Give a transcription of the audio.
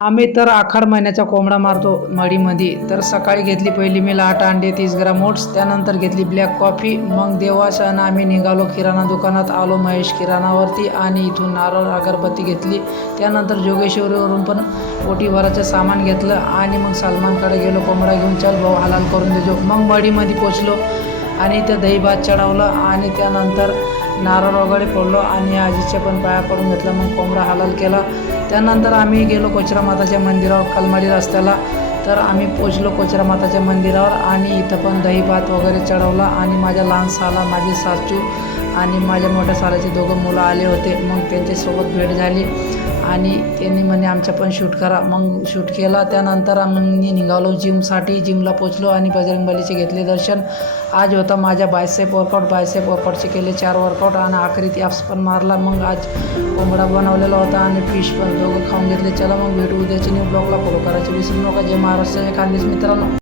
आम्ही तर आखाड महिन्याचा कोंबडा मारतो मडीमध्ये. तर सकाळी घेतली पहिली मिल 8 अंडे 30 ग्राम ओट्स, त्यानंतर घेतली ब्लॅक कॉफी. मग देवासण आम्ही निघालो किराणा दुकानात. आलो महेश किराणावरती आणि इथून नारळ अगरबत्ती घेतली. त्यानंतर जोगेश्वरीवरून पण ओटी भरायचं सामान घेतलं आणि मग सलमानकडे गेलो कोंबडा घेऊन. चल भाऊ हलाल करून देजो. मग मडीमध्ये पोचलो आणि त्या दही भात चढवलं आणि त्यानंतर नारळ वगैरे फोडलो आणि आजीच्या पण पाया पडून घेतला. मग कोंबडा हलाल केला. त्यानंतर आम्ही गेलो कोचरा माताच्या मंदिरावर कलमाडी रस्त्याला. तर आम्ही पोचलो कोचरा माताच्या मंदिरावर आणि इथं पण दही भात वगैरे चढवला आणि माझ्या लहान साला माझी सासू आणि माझ्या मोठ्या सालाचे दोघं मुलं आले होते. मग त्यांच्यासोबत भेट झाली आणि त्यांनी म्हणे आमच्या पण शूट करा. मग शूट केला. त्यानंतर आम्ही निघालो जिमसाठी. जिमला पोचलो आणि बजरंगबलीचे घेतले दर्शन. आज होता माझ्या बायसेप वर्कआउटचे केले 4 वर्कआउट आणि आखरीत ॲप्स पण मारला. मग आज कोंबडा बनवलेला होता आणि फिश पण दोघं खाऊन घेतले. चला मग भेटू उद्याच्या न्यू ब्लॉगला. फॉलो करायचे विसरू नका. जय महाराष्ट्र, जय खानदेश मित्रांनो.